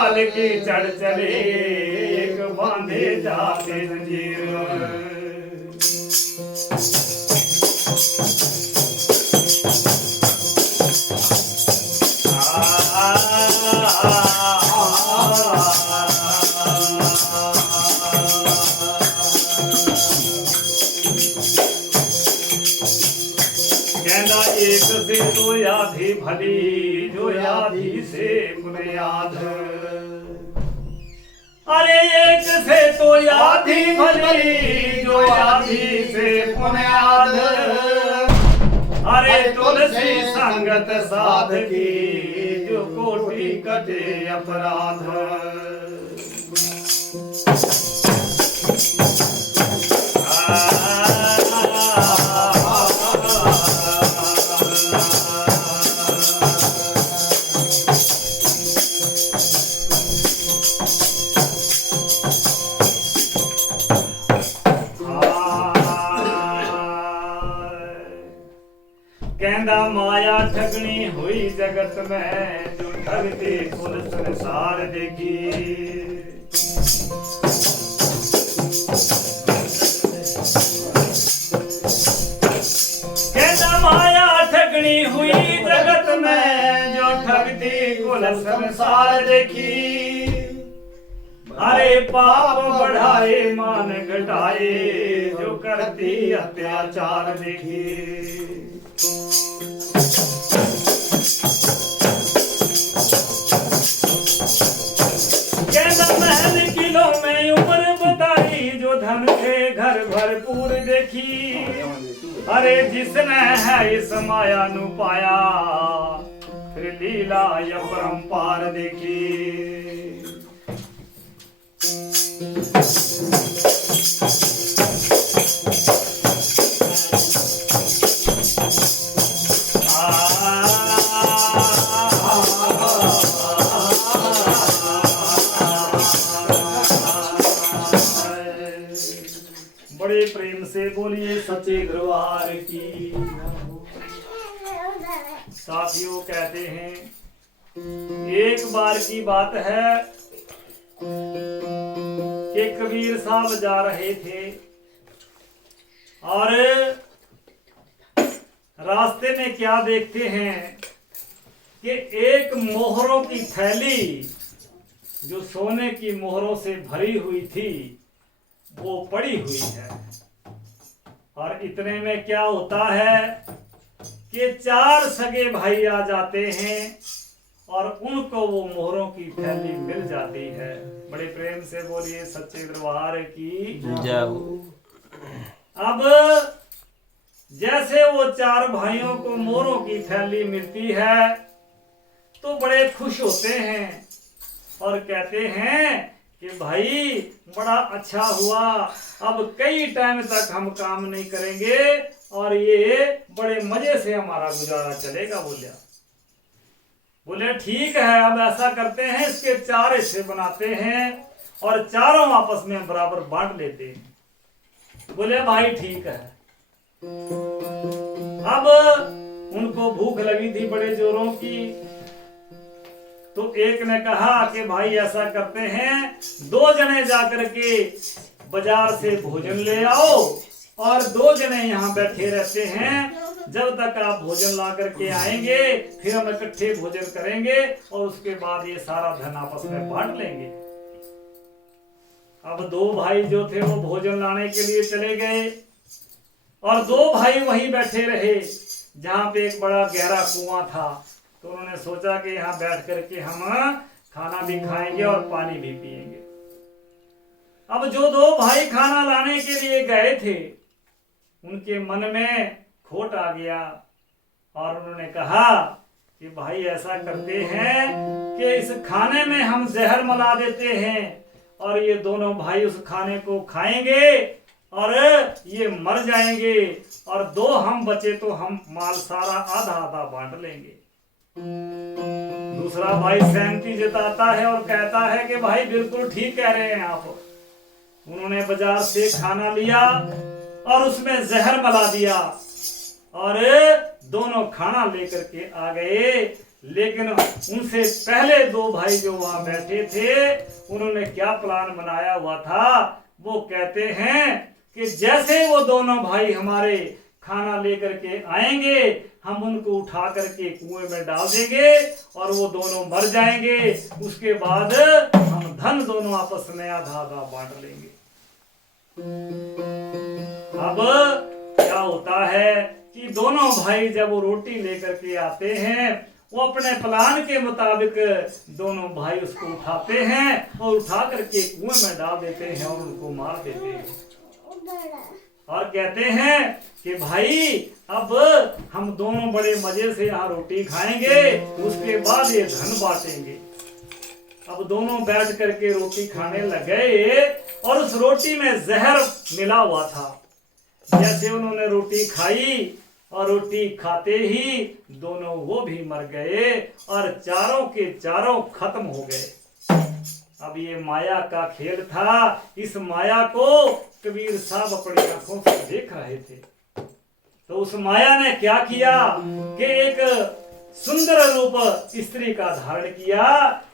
पाल की चढ़ चले एक बांधे जाते जंजीर। कहना एक से तो यादी भली जो यादी से बुनियाद। अरे एक से तो यादी भली जो यादी से बुनियाद। अरे तुलसी संगत साध की जो कोटि कटे अपराध। कहना माया ठगनी हुई जगत में जो ठगते कुल संसार देखी। कहना माया ठगनी हुई जगत में जो ठगती कुल संसार देखी। अरे पाप बढ़ाए मान घटाए जो करती अत्याचार देखी। कहना महल किलों में उम्र बताई जो धन से घर भरपूर देखी। अरे जिसने है इस माया नु पाया फिर लीला या परंपार देखी। बड़े प्रेम से बोलिए सच्चे दरबार की। साथियों कहते हैं एक बार की बात है कि कबीर साहब जा रहे थे और रास्ते में क्या देखते हैं कि एक मोहरों की थैली जो सोने की मोहरों से भरी हुई थी वो पड़ी हुई है। और इतने में क्या होता है कि 4 सगे भाई आ जाते हैं और उनको वो मोहरों की थैली मिल जाती है। बड़े प्रेम से बोलिए सच्चे दरबार की जय। अब जैसे वो 4 भाइयों को मोहरों की थैली मिलती है तो बड़े खुश होते हैं और कहते हैं कि भाई बड़ा अच्छा हुआ, अब कई टाइम तक हम काम नहीं करेंगे और ये बड़े मजे से हमारा गुजारा चलेगा। बोले ठीक है, अब ऐसा करते हैं इसके 4 हिस्से बनाते हैं और चारों आपस में बराबर बांट लेते हैं। बोले भाई ठीक है। अब उनको भूख लगी थी बड़े जोरों की, तो एक ने कहा कि भाई ऐसा करते हैं 2 जने जाकर के बाजार से भोजन ले आओ और 2 जने यहाँ बैठे रहते हैं। जब तक आप भोजन ला करके आएंगे फिर हम इकट्ठे भोजन करेंगे और उसके बाद ये सारा धन आपस में बांट लेंगे। अब 2 भाई जो थे वो भोजन लाने के लिए चले गए और 2 भाई वहीं बैठे रहे जहाँ पे एक बड़ा गहरा कुआं था। तो उन्होंने सोचा कि यहाँ बैठ करके हम खाना भी खाएंगे और पानी भी पिएंगे। अब जो 2 भाई खाना लाने के लिए गए थे उनके मन में खोट आ गया और उन्होंने कहा कि भाई ऐसा करते हैं कि इस खाने में हम जहर मिला देते हैं और ये दोनों भाई उस खाने को खाएंगे और ये मर जाएंगे और 2 हम बचे तो हम माल सारा आधा आधा बांट लेंगे। दूसरा भाई सहमति जताता है और कहता है कि भाई बिल्कुल ठीक कह रहे हैं आप। उन्होंने बाजार से खाना लिया और उसमें जहर मिला दिया और दोनों खाना लेकर के आ गए लेकिन उनसे पहले दो भाई जो वहां बैठे थे उन्होंने क्या प्लान बनाया हुआ था। वो कहते हैं कि जैसे वो दोनों भाई हमारे खाना लेकर के आएंगे हम उनको उठा करके कुएं में डाल देंगे और वो दोनों मर जाएंगे। उसके बाद हम धन दोनों आपस में आधा आधा बांट लेंगे। अब क्या होता है कि दोनों भाई जब वो रोटी लेकर के आते हैं वो अपने प्लान के मुताबिक दोनों भाई उसको उठाते हैं और उठा करके कुएं में डाल देते हैं और उनको मार देते हैं और कहते हैं कि भाई अब हम दोनों बड़े मजे से यहाँ रोटी खाएंगे उसके बाद ये धन बांटेंगे। अब दोनों बैठ करके रोटी खाने लग गए और उस रोटी में जहर मिला हुआ था। जैसे उन्होंने रोटी खाई और रोटी खाते ही दोनों वो भी मर गए और चारों के चारों खत्म हो गए। अब ये माया का खेल था। इस माया को कबीर साहब अपनी आंखों से देख रहे थे। तो उस माया ने क्या किया कि एक सुंदर रूप स्त्री का धारण किया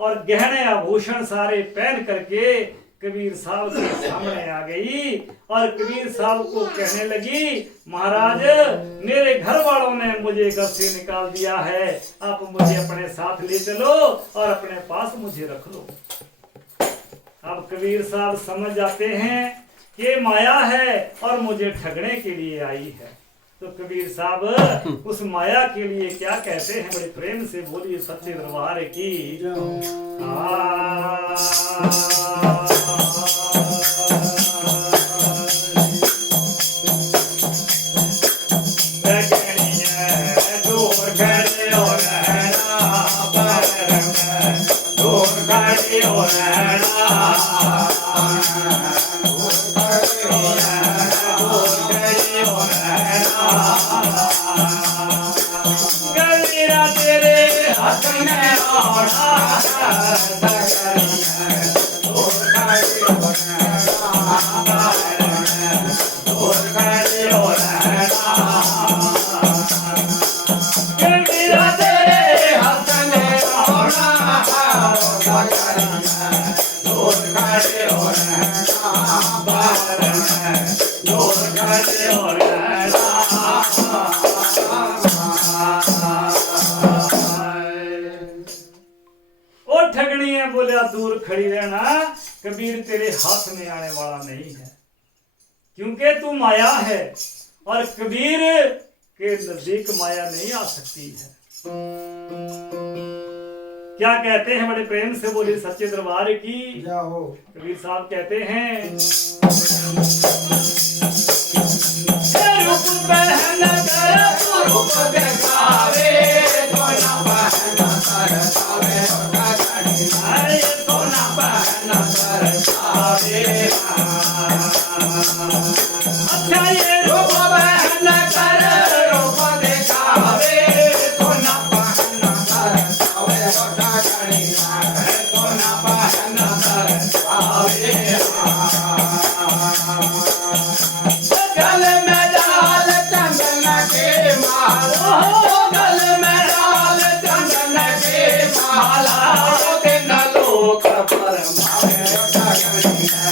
और गहने आभूषण सारे पहन करके कबीर साहब के सामने आ गई और कबीर साहब को कहने लगी, महाराज मेरे घर वालों ने मुझे घर से निकाल दिया है, आप मुझे अपने साथ ले चलो और अपने पास मुझे रख लो। अब कबीर साहब समझ जाते हैं कि माया है और मुझे ठगने के लिए आई है। तो कबीर साहब उस माया के लिए क्या कहते हैं, बड़े प्रेम से बोलिए सच्चे दरबार की। बोलिया दूर खड़ी रहना, कबीर तेरे हाथ में आने वाला नहीं है क्योंकि तू माया है और कबीर के नजदीक माया नहीं आ सकती है। क्या कहते हैं, बड़े प्रेम से बोले सच्चे दरबार की। कबीर साहब कहते हैं, रूप पहन कर रूप दिखावे, सोना पहन कर सावे, सोना पहन कर सावे। अच्छा ये रूप पहन कर रूप दिखावे, सोना पहन कर सावे, सोना पहन कर सावे। गल में डाल चंदन के माला, गल में डाल चंदन के माला, दिन लोक पर मारे ठगनी है,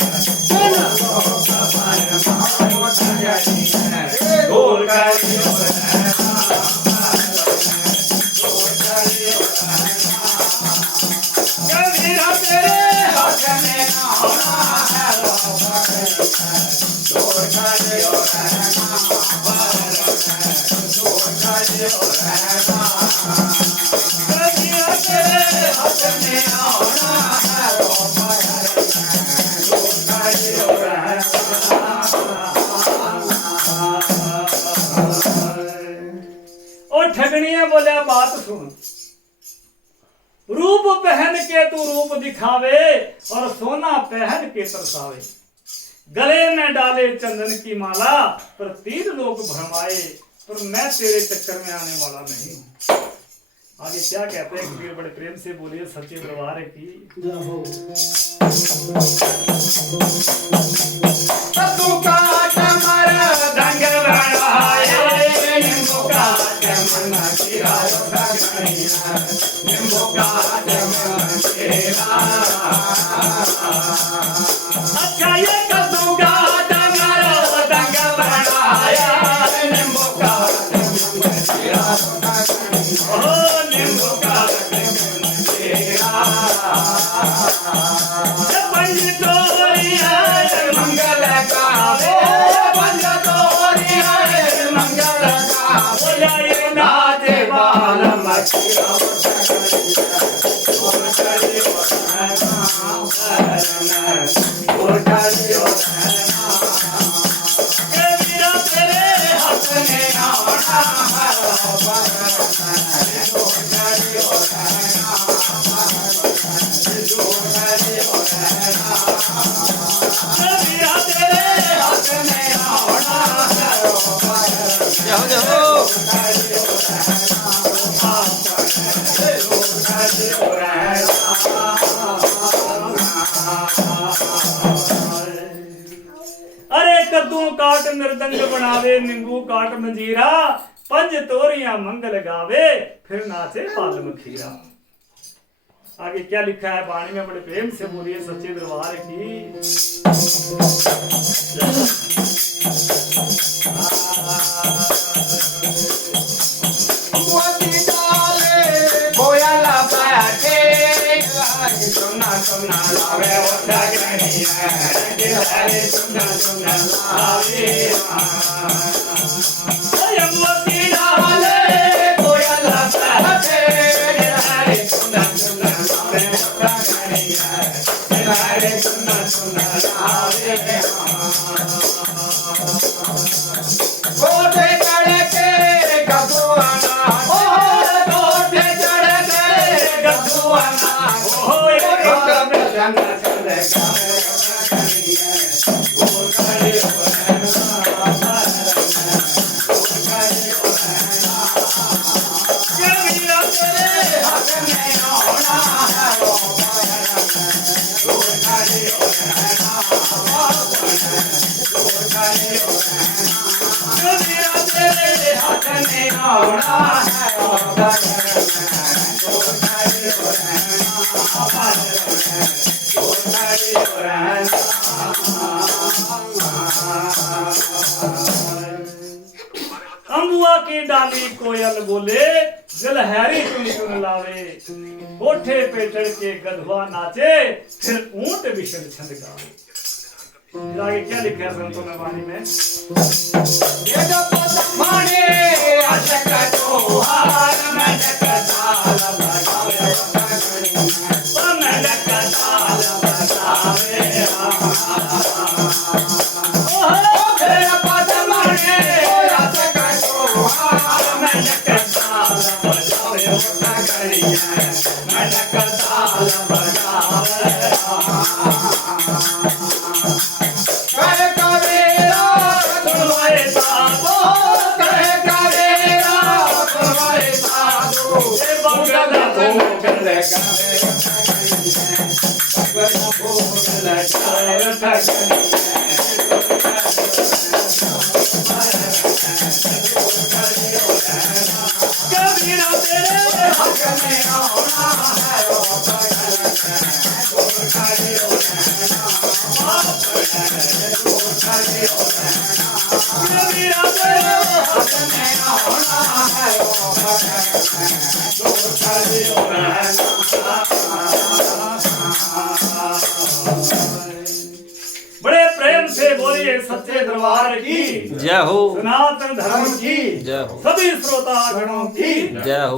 लोक पर मारे ठगनी है, दूर करियो कबीरा तेरे हाथ में आना है, दूर करियो कबीरा तेरे हाथ में आना है, दूर करियो और ठगनिया बोले बात सुन, रूप पहन के तू रूप दिखावे और सोना पहन के तरसावे, गले में डाले चंदन की माला पर तीन लोग भरमाए, पर मैं तेरे चक्कर में आने वाला नहीं हूं। आगे क्या कहते हैं कबीर, बड़े प्रेम से बोलिए सच्चे दरबार की। तू काट मर दंग बढ़ाए, तू काट मन चिरायो ठगनिया, अच्छा ये कद्दू का डंगर बनाया नींबू का ओ नींबू का पंज तोरिया मंगल गावे पंज तोरिया मंगल गावे नाचे बाल मछिया अरे कद्दू काट मृदंग बनावे नींबू काट मंजीरा पंज तोरियां मंगल गावे फिर नाचे बाल मखीरा। आगे क्या लिखा है वाणी में, बड़े प्रेम से बोलिए सच्चे दरबार की। सुना सुना लावे उठा गई है सुना सुना लावे यमुवती डाले कोयल बहके सुना सुना लावे उठा गई है सुना सुना लावे कोठे चढ़ के गधुआना कोठे चढ़ के गधुआना अम्बुआ की डाली कोयल बोले गलहरी चुन चुन लावे कोठे पे चढ़ के गधवा नाचे फिर ऊंट विषण छंद गावे। फिर आगे क्या लिखा है संतों ने वाणी में, ये जो पद्माने आशक तो हार में जगताल लगावे में जगताल लगावे ओह फिर पद्माने आशक तो हार में जगताल बजावे उठा गई है मैं जगताल बजावे बड़े प्रेम से बोलिए सच्चे दरबार की जय हो, सनातन धर्म की जय हो, सभी श्रोता गणों की जय हो।